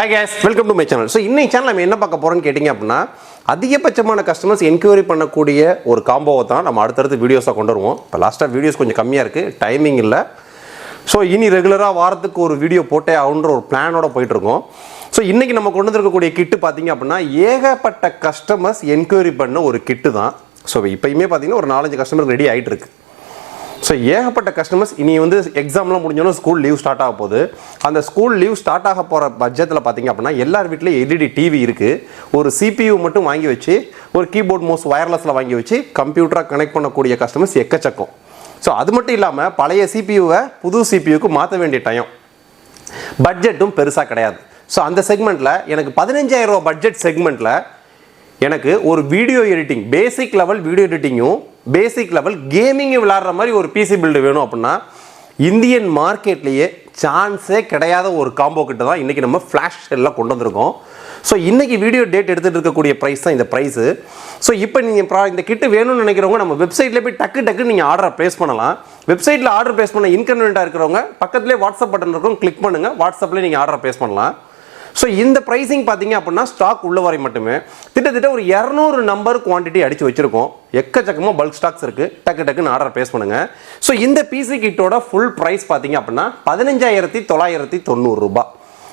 Hi guys, welcome to my channel. So இன்னைக்கு channel நம்ம என்ன பார்க்க போறோம்னு கேட்டிங்க அப்படினா அதிகபட்சமான கஸ்டமர்ஸ் என்குயரி பண்ணக்கூடிய ஒரு காம்போவை தான் நம்ம அடுத்தடுத்து வீடியோஸா கொண்டு வருவோம். இப்போ லாஸ்டா வீடியோஸ் கொஞ்சம் கம்மியா இருக்கு, டைமிங் இல்ல. ஸோ இனி ரெகுலரா வாரத்துக்கு ஒரு வீடியோ போட்டே ஆகுன்ற ஒரு பிளானோட போயிட்டு இருக்கோம். ஸோ இன்னைக்கு நம்ம கொண்டு வந்திருக்கக்கூடிய கிட்டு பார்த்தீங்க அப்படின்னா ஏகப்பட்ட கஸ்டமர்ஸ் என்குயரி பண்ண ஒரு கிட்டு தான். ஸோ இப்பயுமே பார்த்தீங்கன்னா ஒரு 4-5 கஸ்டமர் ரெடி ஆகிட்டு இருக்கு. ஸோ ஏகப்பட்ட கஸ்டமர்ஸ் இனி வந்து எக்ஸாம்லாம் முடிஞ்சோன்னா ஸ்கூல் லீவ் ஸ்டார்ட் ஆக போகுது. அந்த ஸ்கூல் லீவ் ஸ்டார்ட் ஆக போகிற பட்ஜெட்டில் பார்த்தீங்க அப்படின்னா எல்லார் வீட்லேயும் எல்இடி டிவி இருக்குது. ஒரு சிபியூ மட்டும் வாங்கி வச்சு ஒரு கீபோர்ட் மவுஸ் வயர்லெஸில் வாங்கி வச்சு கம்ப்யூட்டராக கனெக்ட் பண்ணக்கூடிய கஸ்டமர்ஸ் எக்கச்சக்கம். ஸோ அது மட்டும் இல்லாமல் பழைய சிபியூவை புது சிபியூக்கு மாற்ற வேண்டிய டைம், பட்ஜெட்டும் பெருசாக கிடையாது. ஸோ அந்த செக்மெண்ட்டில் எனக்கு 15,000 ரூபா பட்ஜெட் செக்மெண்ட்டில் எனக்கு ஒரு video editing, basic level video எடிட்டிங்கும் பேசிக் லெவல் கேமிங்கும் விளையாடுற மாதிரி ஒரு பிசி பில்டு வேணும் அப்படின்னா இந்தியன் மார்க்கெட்லேயே சான்ஸே கிடையாத ஒரு காம்போ கிட்ட தான் இன்றைக்கி நம்ம ஃப்ளாஷ் செல்லில் கொண்டு வந்திருக்கோம். ஸோ இன்றைக்கி வீடியோ டேட் எடுத்துகிட்டு இருக்கக்கூடிய ப்ரைஸ் தான் இந்த ப்ரைஸு. ஸோ இப்போ நீங்கள் இந்த கிட்டு வேணும்னு நினைக்கிறவங்க நம்ம வெப்சைட்டில் போய் டக்குன்னு நீங்கள் ஆர்டரை ப்ளேஸ் பண்ணலாம். வெப்சைட்டில் ஆர்டர் ப்ளேஸ் பண்ண இன்கன்வீனியண்ட்டாக இருக்கிறவங்க பக்கத்துலேயே வாட்ஸ்அப் பட்டன் இருக்கும், கிளிக் பண்ணுங்கள், வாட்ஸ்அப்லேயே நீங்கள் ஆர்டரை ப்ளேஸ் பண்ணலாம். ஸோ இந்த ப்ரைஸிங் பார்த்தீங்க அப்படின்னா ஸ்டாக் உள்ள வரை மட்டுமே கிட்டத்தட்ட ஒரு 200 நம்பர் குவான்டிட்டி அடித்து வச்சுருக்கோம். எக்கச்சக்கமாக பல்க் ஸ்டாக்ஸ் இருக்குது, டக்குன்னு ஆர்டர் ப்ளேஸ் பண்ணுங்கள். ஸோ இந்த பிசி கிட்டோட ஃபுல் ப்ரைஸ் பார்த்தீங்க அப்படின்னா 15,990 ரூபா.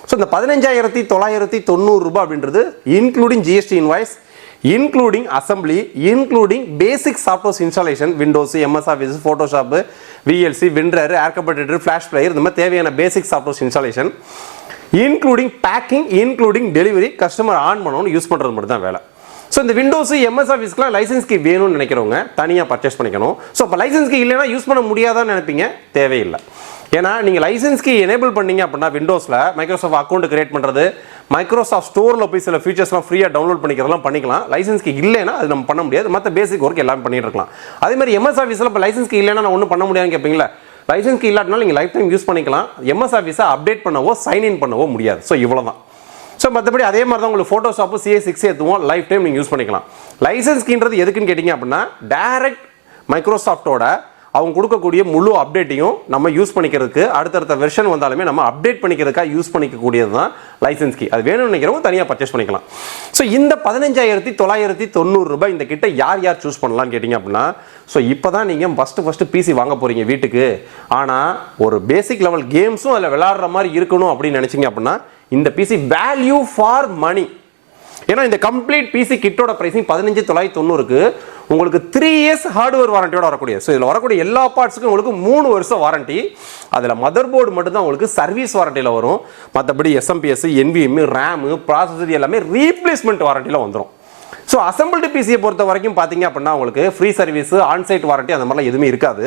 ஸோ இந்த 15,990 ரூபா அப்படின்றது including GST invoice, including assembly, including basic softwares installation, Windows, MS Office, Photoshop, VLC, விண்டர், ஏர் கம்பெட்டர், ஃப்ளாஷ் பிளேயர், இந்த மாதிரி தேவையான basic softwares installation, including packing, including delivery, customer on பண்ணணும், யூஸ் பண்ணுறது மட்டும் தான் வேலை. ஸோ இந்த விண்டோஸ், எம்எஸ் ஆஃபீஸ்க்குலாம் லைசன்ஸ் கீ வேணும்னு நினைக்கிறவங்க தனியாக பர்ச்சேஸ் பண்ணிக்கணும். ஸோ இப்போ லைசன்ஸ் கீ இல்லைனா யூஸ் பண்ண முடியாதான்னு நினைப்பீங்க, தேவையில்லை. ஏன்னா நீங்கள் லைசன்ஸ் கீ எனேபிள் பண்ணீங்க அப்படின்னா விண்டோஸில் மைக்ரோசாஃப்ட் அக்கௌண்ட் கிரியேட் பண்ணுறது, மைக்ரோசாஃப்ட் ஸ்டோரில் போய் சில ஃபீச்சர்ஸ்லாம் ஃப்ரீயாக டவுன்லோட் பண்ணிக்கிறதெல்லாம் பண்ணிக்கலாம். லைசன்ஸ் கீ இல்லைன்னா அது நம்ம பண்ண முடியாது. மற்ற பேசிக் ஒர்க் எல்லாமே பண்ணிட்டு இருக்கலாம். அதே மாதிரி எம்எஸ் ஆஃபீஸில் இப்போ லைசன்ஸ் கீ இல்லைன்னா நான் ஒன்றும் பண்ண முடியாதுன்னு கேட்பீங்களா? லைசன்ஸ் கீ இல்லாட்டினாலும் நீங்கள் லைஃப் டைம் யூஸ் பண்ணிக்கலாம். எம்எஸ் ஆஃபீஸை அப்டேட் பண்ணவோ சைன்இன் பண்ணவோ முடியாது. ஸோ இவ்வளோ தான். ஸோ மற்றபடி அதே மாதிரி தான் உங்களுக்கு ஃபோட்டோஷாப்பு CS6 ஏற்றுவோம், லைஃப் டைம் நீங்கள் யூஸ் பண்ணிக்கலாம். லைசன்ஸ் கீன்றது எதுக்குன்னு கேட்டிங்க அப்படின்னா டைரக்ட் மைக்ரோசாஃப்டோட அவங்க கொடுக்கக்கூடிய முழு அப்டேட்டையும் நம்ம யூஸ் பண்ணிக்கிறதுக்கு, அடுத்தடுத்த வெர்ஷன் வந்தாலுமே நம்ம அப்டேட் பண்ணிக்கிறதுக்காக யூஸ் பண்ணிக்கக்கூடியது தான் லைசன்ஸ் கீ. அது வேணும்னு நினைக்கிறவங்க தனியாக பர்ச்சேஸ் பண்ணிக்கலாம். ஸோ இந்த 15,990 ரூபாய் இந்த கிட்ட யார் சூஸ் பண்ணலாம்னு கேட்டிங்க அப்படின்னா, ஸோ இப்போ தான் நீங்கள் ஃபஸ்ட்டு பிசி வாங்க போகிறீங்க வீட்டுக்கு, ஆனால் ஒரு பேசிக் லெவல் கேம்ஸும் அதில் விளையாடுற மாதிரி இருக்கணும் அப்படின்னு நினச்சிங்க அப்படின்னா இந்த பிசி வேல்யூ ஃபார் மணி. ஏன்னா இந்த கம்ப்ளீட் பிசி கிட்டோட பிரைசிங் 15,990க்கு உங்களுக்கு 3 இயர்ஸ் ஹார்ட்வேர் வாரண்டியோட வரக்கூடிய, ஸோ இதில் வரக்கூடிய எல்லா பார்ட்ஸுக்கும் உங்களுக்கு 3 வருஷம் வாரண்டி. அதில் மதர் போர்டு மட்டும்தான் உங்களுக்கு சர்வீஸ் வாரண்டியில் வரும். மற்றபடி எஸ்எம்பிஎஸ், NVMe, RAM, ப்ராசஸர் எல்லாமே ரீப்ளேஸ்மெண்ட் வாரண்டியில் வந்துடும். ஸோ அசம்பிள்டு பிசியை பொறுத்த வரைக்கும் பார்த்தீங்க அப்படின்னா உங்களுக்கு ஃப்ரீ சர்வீஸ், ஆன்சைட் வாரண்டி அந்த மாதிரிலாம் எதுவுமே இருக்காது.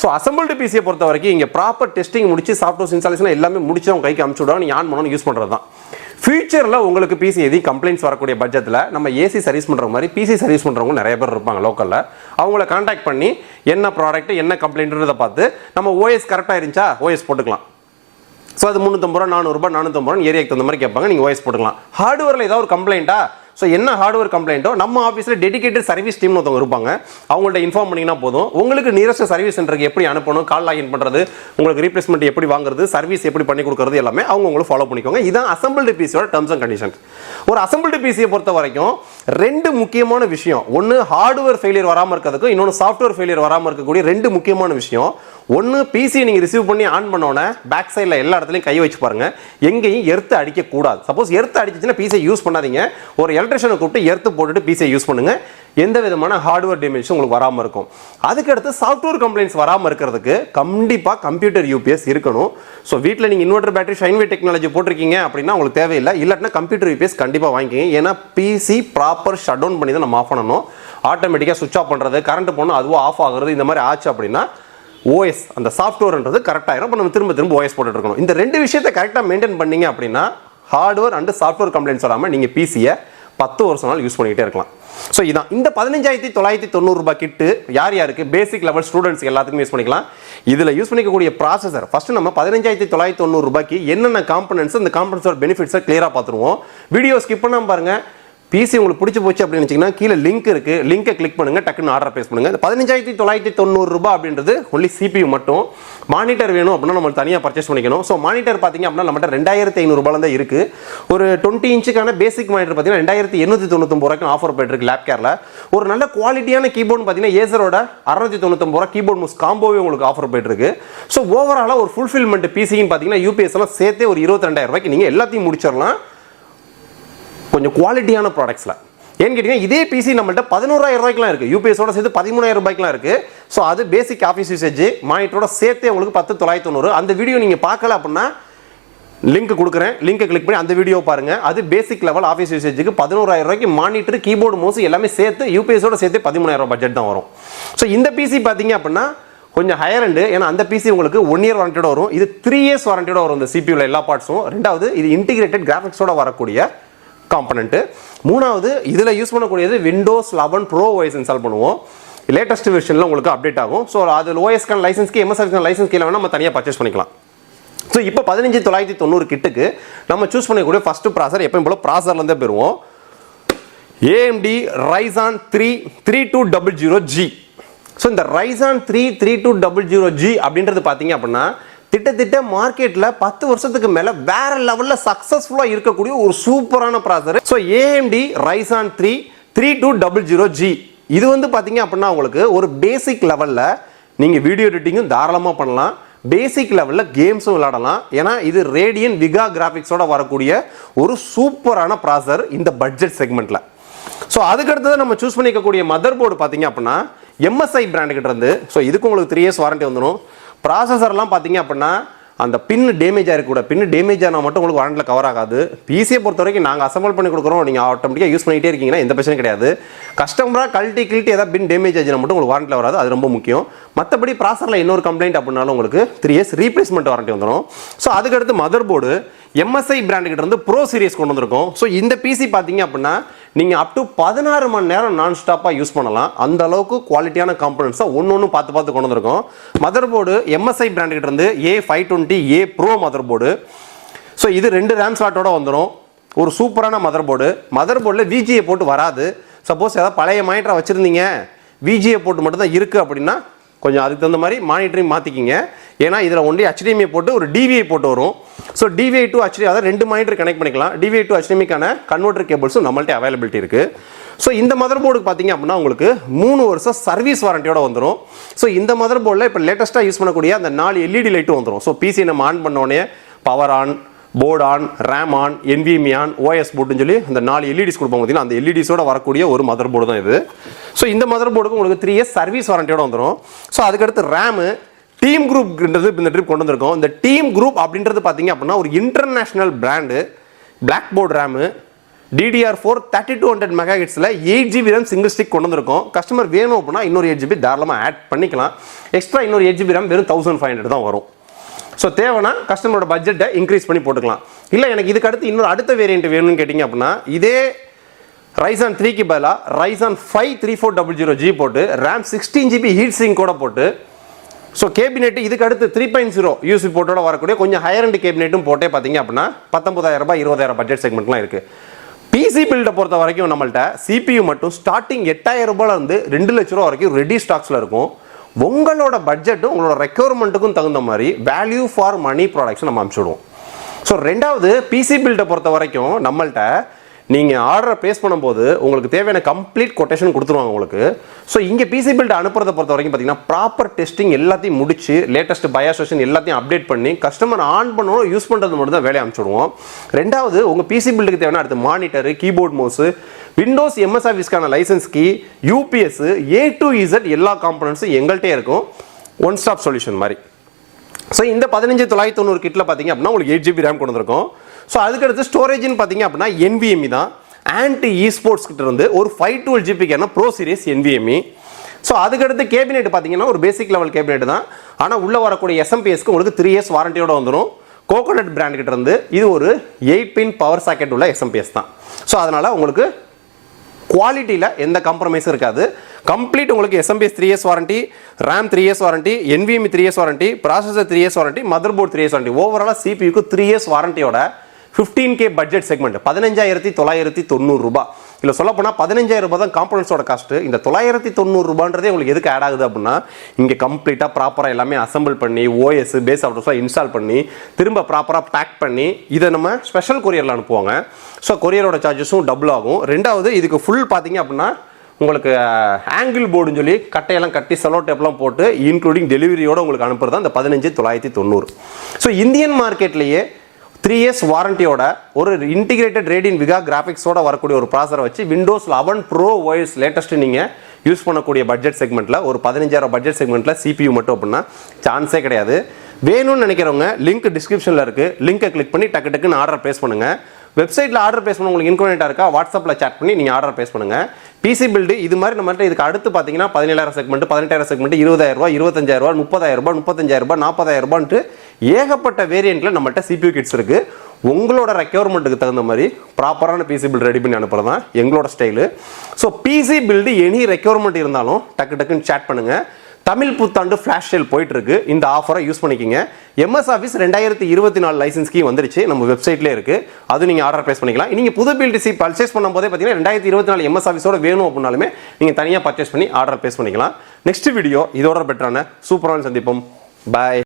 ஸோ அசம்பிள்டு பிசியை பொறுத்த வரைக்கும் இங்கே ப்ராப்பர் டெஸ்டிங் முடிச்சு சாஃப்ட்வேர் இன்ஸ்டாலேஷன் எல்லாமே முடிச்சு அவங்க கைக்கு அனுப்பிச்சு விடுவாங்க, நீங்கள் ஆன் பண்ணணும், யூஸ் பண்ணுறது தான். ஃபியூச்சரில் உங்களுக்கு பிசி எதையும் கம்ப்ளைண்ட்ஸ் வரக்கூடிய பட்ஜெட்டில் நம்ம ஏசி சர்வீஸ் பண்ணுற மாதிரி பிசி சர்வீஸ் பண்ணுறவங்க நிறைய பேர் இருப்பாங்க லோக்கலில். அவங்கள கான்டாக்ட் பண்ணி என்ன ப்ராடக்ட் என்ன கம்ப்ளைண்ட்ன்றதை பார்த்து நம்ம ஓஎஸ் கரெக்டாக இருந்துச்சா ஓஎஸ் போட்டுக்கலாம். ஸோ அது 350 ரூபா, 400 ரூபா, 450 ஏரியாக்கு தகுந்த மாதிரி கேட்பாங்க, நீங்கள் ஓஎஸ் போட்டுக்கலாம். ஹார்ட்வேரில் ஏதாவது ஒரு கம்ப்ளைண்ட்டா, ஸோ என்ன ஹார்ட்வேர் கம்ப்ளைண்ட்டோ நம்ம ஆஃபீஸில் டெடிகேட்டட் சர்வீஸ் டீம்னு ஒருத்தவங்க இருப்பாங்க, அவங்கள்ட்ட இன்ஃபார்ம் பண்ணிங்கன்னா போதும். உங்களுக்கு நியரஸ்ட் சர்வீஸ் சென்டருக்கு எப்படி அனுப்பணும், கால் லாகின் பண்ணுறது, உங்களுக்கு ரீப்ளேஸ்மெண்ட் எப்படி வாங்குறது, சர்வீஸ் எப்படி பண்ணி கொடுக்குறது எல்லாமே அவங்க உங்களுக்கு ஃபாலோ பண்ணிக்கோங்க. இதுதான் அசம்பிள்டு பிசியோட டர்ம்ஸ் அண்ட் கண்டிஷன்ஸ். ஒரு அசம்பிள்டு பிசியை பொறுத்த வரைக்கும் 2 முக்கியமான விஷயம். ஒன்று ஹார்ட்வேர் ஃபெயிலியர் வராமல் இருக்கிறதுக்கும், இன்னொன்று சாஃப்ட்வேர் ஃபெயிலியர் வராமல் இருக்கக்கூடிய 2 முக்கியமான விஷயம். ஒன்று பிசி நீங்கள் ரிசீவ் பண்ணி ஆன் பண்ணோன்னே பேக் சைடில் எல்லா இடத்துலையும் கை வச்சு பாருங்க, எங்கேயும் எர்த்து அடிக்கக்கூடாது. சப்போஸ் எர்த்து அடிச்சுன்னா பிசியை யூஸ் பண்ணாதீங்க. ஒரு எலக்ட்ரிஷனை கூப்பிட்டு எர்த்து போட்டுட்டு பிசியை யூஸ் பண்ணுங்க, எந்த விதமான ஹார்ட்வேர் டேமேஜும் உங்களுக்கு வராமல் இருக்கும். அதுக்கடுத்து சாஃப்ட்வேர் கம்ப்ளைண்ட்ஸ் வராமல் இருக்கிறதுக்கு கண்டிப்பாக கம்ப்யூட்டர் யூபிஎஸ் இருக்கணும். ஸோ வீட்டில் நீங்கள் இன்வெர்டர் பேட்டரி ஷைன்வே டெக்னாலஜி போட்டிருக்கீங்க அப்படின்னா உங்களுக்கு தேவையில்லை. இல்லாட்டினா கம்ப்யூட்டர் யூபிஎஸ் கண்டிப்பாக வாங்கிக்கிங்க. ஏன்னா பிசி ப்ராப்பர் ஷட் டவுன் பண்ணி தான் நம்ம ஆஃப் பண்ணணும். ஆட்டோமேட்டிக்காக சுவிச் ஆஃப் பண்ணுறது, கரண்ட் போனால் அதுவும் ஆஃப் ஆகுறது, இந்த மாதிரி ஆச்சு அப்படின்னா ஓஎஸ் அந்த சாஃப்ட்வேர்ன்றது கரெக்டாக இருக்கும். நம்ம திரும்ப ஓஎஸ் போட்டுட்டு இருக்கணும். இந்த 2 விஷயத்தை கரெக்டாக மெயின்டைன் பண்ணீங்க அப்படின்னா ஹார்ட்வேர் அண்ட் சாஃப்ட்வேர் கம்ப்ளைண்ட்ஸ் வராமல் நீங்கள் பிசியை 10 வருஷம் நாள் யூஸ் பண்ணிக்கிட்டே இருக்கலாம். ஸோ இதான் இந்த 15,990 ரூபாய் கிட்டு யாருக்கு பேசிக் லெவல் ஸ்டூடெண்ட்ஸ் எல்லாத்துக்கும் யூஸ் பண்ணிக்கலாம். இதில் யூஸ் பண்ணிக்கக்கூடிய ப்ராசஸர் ஃபஸ்ட்டு நம்ம 15,990 ரூபாய்க்கு என்னென்ன காம்பனன்ட்ஸ், இந்த காம்பனன்ஸோட பெனிஃபிட்ஸை கிளியராக பார்த்துருவோம். வீடியோ ஸ்கிப் பண்ணாமல் பாருங்கள். பிசி உங்களுக்கு பிடிச்சி போச்சு அப்படின்னு நினச்சிங்கன்னா கீழே லிங்க் இருக்குது, லிங்கை கிளிக் பண்ணுங்கள், டக்குன்னு ஆர்டர் ப்ளேஸ் பண்ணுங்கள். இந்த 15,990 ரூபாய் அப்படின்றது ஒன்லி CPU மட்டும். மானிட்டர் வேணும் அப்படின்னா நம்ம தனியாக பர்ச்சேஸ் பண்ணிக்கணும். ஸோ மானிட்டர் பார்த்தீங்க அப்படின்னா நம்மகிட்ட 2,500 ரூபாய் தான் இருக்குது. ஒரு 20 இன்ச்சுக்கான பேசிக் மானிட்டர் பார்த்தீங்கன்னா 2,899 ரூபாய்க்கு ஆஃபர் போயிட்டு லேப் கேரில். ஒரு நல்ல குவாலிட்டியான கீபோர்டு பார்த்தீங்கன்னா ஏசரோட 699 ரூபாய் கீபோர்ட் மூஸ் காம்போவே உங்களுக்கு ஆஃபர் போயிட்டு இருக்கு. ஸோ ஓவராலாக ஒரு ஃபுல்ஃபில்மெண்ட் பிசின்னு பார்த்தீங்கன்னா யூபிஎஸ் எல்லாம் சேர்த்தே ஒரு 22,000 ரூபாய்க்கு நீங்கள் எல்லாத்தையும் முடிச்சிடலாம் கொஞ்சம் குவாலிட்டியான ப்ராடக்ட்ஸில். ஏன்னு கேட்டிங்கன்னா இதே பிசி நம்மள்ட்ட 11,000 ரூபாய்க்குலாம் இருக்குது, யூபிஎஸோட சேர்த்து 13,000 ரூபாய்க்குலாம் இருக்குது. ஸோ அது பேசிக் ஆஃபீஸ் யூசேஜ் மானிட்டரோட சேர்த்தே உங்களுக்கு 10,990. அந்த வீடியோ நீங்கள் பார்க்கல அப்படின்னா லிங்க் கொடுக்குறேன், லிங்கை கிளிக் பண்ணி அந்த வீடியோ பாருங்கள். அது பேசிக் லெவல் ஆஃபீஸ் யூசேஜுக்கு 11,000 ரூபாய்க்கு மானிட்டர் கீபோர்டு மவுஸ் எல்லாமே சேர்த்து யூபிஎஸோட சேர்த்து 13,000 ரூபாய் பட்ஜெட் தான் வரும். ஸோ இந்த பிசி பார்த்தீங்க அப்படின்னா கொஞ்சம் ஹையர் அண்டு, ஏன்னா அந்த பிசி உங்களுக்கு 1 இயர் வாரண்டியோட வரும், இது 3 இயர்ஸ் வாரண்டியோட வரும் இந்த சிபியூல எல்லா பார்ட்ஸும். ரெண்டாவது இது இன்டிகிரேட்டட் கிராஃபிக்ஸோட வரக்கூடிய காம்பனன்ட். மூணாவது இதில் யூஸ் பண்ணக்கூடியது விண்டோஸ் 11 ப்ரோ OS இன்ஸ்டால் பண்ணுவோம். லேட்டஸ்ட் வெர்ஷனில் உங்களுக்கு அப்டேட் ஆகும். ஸோ அது ஓஎஸ்க்கான லைசன்ஸ்க்கு எம்எஸ்ஆர்க்கான லைசன்ஸ் கீழே வேணால் நம்ம தனியாக பர்ச்சேஸ் பண்ணிக்கலாம். ஸோ இப்போ 15,990 கிட்டுக்கு நம்ம சூஸ் பண்ணக்கூடிய ஃபர்ஸ்ட் ப்ராசர் எப்பயும் போல ப்ராசர்லேருந்தே பெறுவோம். AMD Ryzen 3 3200G. ஸோ இந்த Ryzen 3 3200G அப்படின்றது பார்த்தீங்க அப்படின்னா திட்டத்திட்ட மார்க்கெட்டில் 10 வருஷத்துக்கு மேலே வேற லெவலில் சக்ஸஸ்ஃபுல்லாக இருக்கக்கூடிய ஒரு சூப்பரான ப்ராசர். ஸோ AMD Ryzen 3 3200G இது வந்து பார்த்தீங்க அப்படின்னா உங்களுக்கு ஒரு பேசிக் லெவலில் நீங்கள் வீடியோ எடிட்டிங்கும் தாராளமாக பண்ணலாம், பேசிக் லெவலில் கேம்ஸும் விளையாடலாம். ஏன்னா இது ரேடியன் விகா கிராஃபிக்ஸோட வரக்கூடிய ஒரு சூப்பரான ப்ராசர் இந்த பட்ஜெட் செக்மெண்ட்டில். ஸோ அதுக்கடுத்தது நம்ம சூஸ் பண்ணிக்கக்கூடிய மதர் போர்டு பார்த்தீங்க அப்படின்னா MSI பிராண்டுக்கிட்ட இருந்து. ஸோ இதுக்கு உங்களுக்கு 3 இயர்ஸ் வாரண்டி வந்துடும். ப்ராசஸர்லாம் பார்த்தீங்க அப்படின்னா அந்த பின் டேமேஜ் ஆகிருக்கூட, பின் டேமேஜ் ஆனால் மட்டும் உங்களுக்கு வாரண்டியில் கவர் ஆகாது. பிசியை பொறுத்த வரைக்கும் நாங்கள் அசம்பிள் பண்ணி கொடுக்குறோம், நீங்கள் ஆட்டோமேட்டிக்காக யூஸ் பண்ணிகிட்டே இருக்கீங்கன்னா எந்த பிரச்சனையும் கிடையாது. கஸ்டமராக கழட்டி ஏதாவது பின் டேமேஜ் ஆச்சுன்னா மட்டும் உங்களுக்கு வாரண்டியில் வராது, அது ரொம்ப முக்கியம். மற்றபடி ப்ராசரில் இன்னொரு கம்ப்ளைண்ட் அப்படின்னாலும் உங்களுக்கு 3 இயர்ஸ் ரீப்ளேஸ்மெண்ட் வாரண்டி வந்துடும். ஸோ அதுக்கடுத்து மதர் போர்டு MSI பிராண்டுக்கிட்ட இருந்து ப்ரோ சீரிஸ் கொண்டு வந்திருக்கோம். ஸோ இந்த பிசி பார்த்தீங்க அப்படின்னா நீங்கள் அப் டு 16 மணி நேரம் நான் ஸ்டாப்பாக யூஸ் பண்ணலாம். அந்த அளவுக்கு குவாலிட்டியான காம்பனன்ட்ஸாக ஒன்று பார்த்து கொண்டு வந்திருக்கோம். மதர் போர்டு MSI பிராண்டுக்கிட்ட இருந்து A520A bro mother board. So இது 2 ரேம் ஸ்லாட்டோட வந்துடும். ஒரு சூப்பரான மதர் போர்டு. மதர் போர்டில் VGA போட்டு வராது. சப்போஸ் ஏதாவது பழைய மானிட்டரை வச்சுருந்தீங்க VGA போட்டு மட்டும் தான் இருக்குது அப்படின்னா கொஞ்சம் அதுக்கு தகுந்த மாதிரி மானிட்டரையும் மாற்றிக்கிங்க. ஏன்னா இதில் ஒன்லி HDMI போட்டு ஒரு DVI போட்டு வரும். ஸோ DVI to HDMI அதாவது 2 மானிட்டர் கனெக்ட் பண்ணிக்கலாம். DVI to HDMIக்கான கன்வெர்ட்டர் கேபிள்ஸும் நம்மள்ட்ட அவைலபிலிட்டி இருக்குது. ஸோ இந்த மதர் போர்டுக்கு பார்த்தீங்க அப்படின்னா உங்களுக்கு 3 வருஷம் சர்வீஸ் வாரண்டியோட வந்துடும். ஸோ இந்த மதர் போர்டில் இப்போ லேட்டஸ்ட்டாக யூஸ் பண்ணக்கூடிய அந்த 4 LED லைட்டும் வந்துடும். ஸோ பிசி நம்ம ஆன் பண்ணோடனே power on, board on, RAM on, NVMe on, OS போர்டுன்னு சொல்லி அந்த 4 LEDs கொடுப்பாங்க பார்த்தீங்கன்னா அந்த LEDஸோட வரக்கூடிய ஒரு மதர் போர்டு தான் இது. ஸோ இந்த மதர் போர்டுக்கு உங்களுக்கு 3 இயர்ஸ் சர்வீஸ் வாரண்டியோட வந்துடும். ஸோ அதுக்கடுத்து ரேமு டீம் குரூப்ன்றது இந்த ட்ரிப் கொண்டு வந்திருக்கோம். இந்த டீம் குரூப் அப்படின்றது பார்த்தீங்க அப்படின்னா ஒரு international brand. Black board RAM DDR4 3200 MHz 8GB RAM single stick கொண்டு வந்திருக்கோம். கஸ்டமர் வேணும் அப்படின்னா இன்னொரு 8GB தாராளமாக ஆட் பண்ணிக்கலாம். எக்ஸ்ட்ரா இன்னொரு 8GB RAM வெறும் 1500 தான் வரும். ஸோ தேவைன்னா கஸ்டமரோட பட்ஜெட்டை இன்க்ரீஸ் பண்ணி போட்டுக்கலாம். இல்லை எனக்கு இதுக்கு அடுத்து இன்னொரு அடுத்த வேரியன்ட் வேணும்னு கேட்டிங்க அப்படின்னா இதே Ryzen 3க்கு பதிலாக Ryzen 5 3400G போட்டு RAM 16GB ஹீட் சிங்கோட போட்டு ஸோ கேபினெட் இதுக்கு அடுத்து 3.0 யூசி போட்டோட வரக்கூடிய கொஞ்சம் ஹையர் அண்ட் கேபினெட்டும் போட்டே பார்த்தீங்க அப்படின்னா 19,000 ரூபாய் 20,000 பட்ஜெட் செக்மெண்ட்லாம் இருக்குது. பிசி பில்டை பொறுத்த வரைக்கும் நம்மள்ட்ட CPU மட்டும் ஸ்டார்டிங் 8,000 ரூபாயிலிருந்து 2 லட்ச ரூபா வரைக்கும் ரெடி ஸ்டாக்ஸில் இருக்கும். உங்களோட பட்ஜெட்டும் உங்களோட ரெக்யர்மெண்ட்டுக்கும் தகுந்த மாதிரி வேல்யூ ஃபார் மணி ப்ராடக்ட்ஸ் நம்ம அனுப்பிச்சுடுவோம். ஸோ ரெண்டாவது பிசி பில்டை பொறுத்த வரைக்கும் நம்மள்ட்ட நீங்கள் ஆர்டரை ப்ளேஸ் பண்ணும்போது உங்களுக்கு தேவையான கம்ப்ளீட் கொட்டேஷன் கொடுத்துருவாங்க உங்களுக்கு. ஸோ இங்கே பிசி பில்ட் அனுப்புறதை பொறுத்த வரைக்கும் பார்த்தீங்கன்னா ப்ராப்பர் டெஸ்டிங் எல்லாத்தையும் முடிச்சு லேட்டஸ்ட் பயாஸ் வெர்ஷன் எல்லாத்தையும் அப்டேட் பண்ணி கஸ்டமர் ஆன் பண்ணணும் யூஸ் பண்ணுறது மட்டும் தான் வேலையை அனுப்பிச்சுடுவோம். ரெண்டாவது உங்கள் பிசி பில்டுக்கு தேவையான அடுத்து monitor, keyboard mouse, Windows MS ஆஃபீஸ்க்கான licence key, UPS A to Z எல்லா காம்பனன்ட்ஸும் எங்கள்கிட்டே இருக்கும். ஒன் ஸ்டாப் சொல்யூஷன் மாதிரி. ஸோ இந்த 15,990 கிட்டில் பார்த்தீங்க அப்படின்னா உங்களுக்கு 8GB RAM கொண்டு வந்திருக்கோம். ஸோ அதுக்கடுத்து ஸ்டோரேஜ்னு பார்த்தீங்க அப்படின்னா NVMe தான். ஆன்டி eSports கிட்ட இருந்து ஒரு 512GB pro series NVMe. So அதுக்கடுத்து கேபினெட் பார்த்தீங்கன்னா ஒரு பேசிக் லெவல் கேபினெட் தான். ஆனால் உள்ளே வரக்கூடிய SMPSக்கு உங்களுக்கு 3 இயர்ஸ் வாரண்டியோட வந்துடும். கோகோனட் பிராண்ட் கிட்ட இருந்து இது ஒரு 8-pin பவர் சாக்கெட் உள்ள SMPS தான். ஸோ அதனால் உங்களுக்கு குவாலிட்டியில் எந்த காம்ப்ரமைஸும் இருக்காது. கம்ப்ளீட் உங்களுக்கு SMPS 3 years warranty, RAM 3 years warranty, NVMe 3 years warranty, processor 3 years warranty, mother board 3 years warranty. ஓவராலாக CPUக்கு 3 இயர்ஸ் வாரண்டியோட 15K பட்ஜெட் செக்மெண்ட் 15,990 ரூபாய். இல்லை சொல்லப்போனால் 15,000 ரூபாய் தான் காம்பனன்ட்ஸோட காஸ்ட்டு. இந்த 990 ரூபான்றதே உங்களுக்கு எதுக்கு ஆட் ஆகுது அப்படின்னா, இங்கே கம்ப்ளீட்டாக ப்ராப்பராக எல்லாமே அசம்பிள் பண்ணி ஓஎஸ் பேஸ் சாஃப்ட்வேர்ஸ்லாம் இன்ஸ்டால் பண்ணி திரும்ப ப்ராப்பராக பேக் பண்ணி இதை நம்ம ஸ்பெஷல் கொரியரில் அனுப்புவாங்க. ஸோ கொரியரோட சார்ஜஸும் டபுள் ஆகும். ரெண்டாவது இதுக்கு ஃபுல் பார்த்தீங்க அப்படின்னா உங்களுக்கு ஆங்கிள் போர்டுன்னு சொல்லி கட்டையெல்லாம் கட்டி செலோ டேப்லாம் போட்டு இன்க்ளூடிங் டெலிவரியோடு உங்களுக்கு அனுப்புறது தான் இந்த 15,990. ஸோ இந்தியன் மார்க்கெட்லேயே 3 years வாரண்டியோட ஒரு இன்டிகிரேட்டட் ரேடியன் விகா கிராஃபிக்ஸோட வரக்கூடிய ஒரு ப்ராசரை வச்சு விண்டோஸ் 11 ப்ரோ ஓஎஸ் லேட்டஸ்ட் நீங்கள் யூஸ் பண்ணக்கூடிய பட்ஜெட் செக்மெண்ட்டில் ஒரு 15,000 பட்ஜெட் செக்மெண்ட்டில் CPU மட்டும் அப்படின்னா சான்ஸே கிடையாது. வேணும்னு நினைக்கிறவங்க லிங்க் டிஸ்கிரிப்ஷனில் இருக்குது, லிங்கை கிளிக் பண்ணி டக்கு டக்குன்னு ஆர்டர் பேஸ் பண்ணுங்கள். வெப்சைட்டில் ஆர்டர் பேஸ் பண்ண உங்களுக்கு இன்கன்வீனியன்ட்டாக இருக்கா, வாட்ஸ்அப்பில் சேட் பண்ணி நீங்கள் ஆர்டர் பேஸ் பண்ணுங்கள். பிசி பில்டு இது மாதிரி நம்மகிட்ட இதுக்கு அடுத்து பார்த்தீங்கன்னா 17,000 செக்மெண்ட், 18,000 செக்மெண்ட், 20,000 ரூபா, 25,000 ரூபா, 30,000 ரூபா, 35,000 ரூபா, 40,000 ரூபான்ட்டு ஏகப்பட்ட வேரியண்ட்டில் நம்மகிட்ட CPU கிட்ஸ் இருக்குது. உங்களோட ரெக்யர்மெண்ட்டுக்கு தகுந்த மாதிரி ப்ராப்பரான பிசி பில்டு ரெடி பண்ணி அனுப்புறது தான் எங்களோட style. So PC build any requirement இருந்தாலும் டக்கு டக்குன்னு சேட் பண்ணுங்கள். தமிழ் புத்தாண்டு ஃபிளாஷ் சேல் போயிட்டு இருக்கு. இந்த ஆஃபரை யூஸ் பண்ணிக்கிங்க. எம்எஸ் ஆஃபீஸ் 2024 லைசன்ஸ் கீ வந்துருச்சு, நம்ம வெப்சைட்லேயே இருக்கு. அது நீங்கள் ஆர்டர் பிளேஸ் பண்ணிக்கலாம். நீங்கள் புது பில்டிசி பர்ச்சேஸ் பண்ணும் போதே பார்த்தீங்கன்னா 2024 எம்எஸ் ஆஃபீஸோட வேணும் அப்படின்னாலுமே நீங்கள் தனியாக பர்ச்சேஸ் பண்ணி ஆர்டர் பிளேஸ் பண்ணிக்கலாம். நெக்ஸ்ட் வீடியோ இதோட பெட்டரான சூப்பரான சந்திப்போம். பாய்.